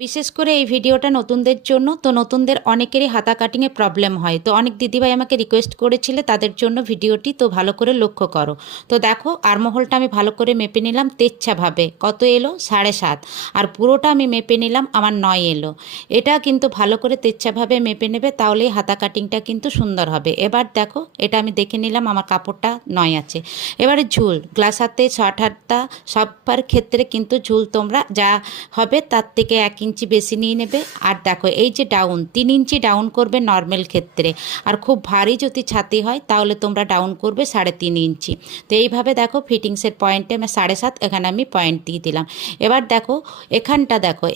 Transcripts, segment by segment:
বিশেষ করে এই ভিডিওটা নতুনদের জন্য। তো নতুনদের অনেকেরই হাতা কাটিংয়ে প্রবলেম হয়, তো অনেক দিদিভাই আমাকে রিকোয়েস্ট করেছিলে তাদের জন্য ভিডিওটি। তো ভালো করে লক্ষ্য করো। তো দেখো আর্মহোলটা আমি ভালো করে মেপে নিলাম তেচ্ছাভাবে, কত এলো 7.5, আর পুরোটা আমি মেপে নিলাম আমার 9 এলো। এটা কিন্তু ভালো করে তেচ্ছাভাবে মেপে নেবে, তাহলেই হাতা কাটিংটা কিন্তু সুন্দর হবে। এবার দেখো এটা আমি দেখে নিলাম আমার কাপড়টা 9 আছে। এবারে ঝুল গ্লাস হাতে শর্ট হাতা সবার ক্ষেত্রে কিন্তু ঝুল তোমরা যা হবে তার থেকে 1 ইঞ্চি বেশি নিয়ে নেবে। আর দেখো এই যে ডাউন 3 ইঞ্চি ডাউন করবে নর্মাল ক্ষেত্রে, আর খুব ভারী যদি ছাতি হয় তাহলে তোমরা ডাউন করবে 3.5 ইঞ্চি। তো এইভাবে দেখো ফিটিংসের পয়েন্টে আমি 7.5, এখানে আমি পয়েন্ট দিয়ে দিলাম। এবার দেখো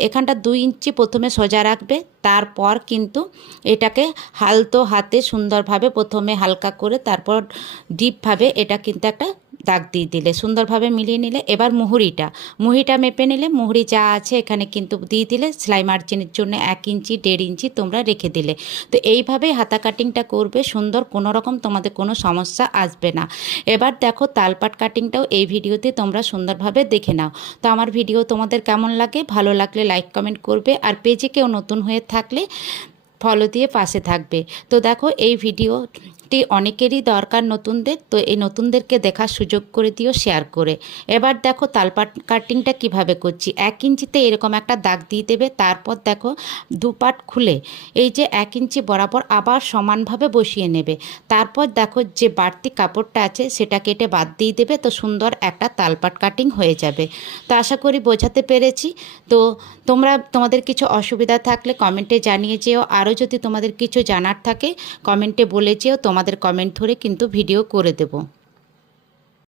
এখানটা 2 ইঞ্চি প্রথমে সোজা রাখবে, তারপর কিন্তু এটাকে হালতো হাতে সুন্দরভাবে প্রথমে হালকা করে তারপর ডিপভাবে এটা কিন্তু একটা দাগ দিয়ে দিলে, সুন্দরভাবে মিলিয়ে নিলে। এবার মুহুরিটা মেপে নিলে, মুহুরি যা আছে এখানে কিন্তু দিয়ে দিলে। সেলাই মার্জিনের জন্য 1 ইঞ্চি 1.5 ইঞ্চি তোমরা রেখে দিলে। তো এইভাবেই হাতা কাটিংটা করবে সুন্দর, কোনো রকম তোমাদের কোনো সমস্যা আসবে না। এবার দেখো তালপাট কাটিংটাও এই ভিডিওতে তোমরা সুন্দরভাবে দেখে নাও। তো আমার ভিডিও তোমাদের কেমন লাগে, ভালো লাগলে লাইক কমেন্ট করবে, আর পেজে কেউ নতুন হয়ে থাকলে ফলো দিয়ে পাশে থাকবে। তো দেখো এই ভিডিওটি অনেকেরই দরকার নতুনদের, তো এই নতুনদেরকে দেখার সুযোগ করে দিও শেয়ার করে। এবার দেখো তালপাট কাটিংটা কিভাবে করছি। 1 ইঞ্চিতে এরকম একটা দাগ দিয়ে দেবে, তারপর দেখো দুপাট খুলে এই যে 1 ইঞ্চি বরাবর আবার সমানভাবে বসিয়ে নেবে। তারপর দেখো যে বাড়তি কাপড়টা আছে সেটা কেটে বাদ দিয়ে দেবে। তো সুন্দর একটা তালপাট কাটিং হয়ে যাবে। তো আশা করি বোঝাতে পেরেছি। তো তোমাদের কিছু অসুবিধা থাকলে কমেন্টে জানিয়ে যেও। আরও যদি তোমাদের কিছু জানার থাকে কমেন্টে বলে যেও, তোমাদের কমেন্ট ধরে কিন্তু ভিডিও করে দেবো।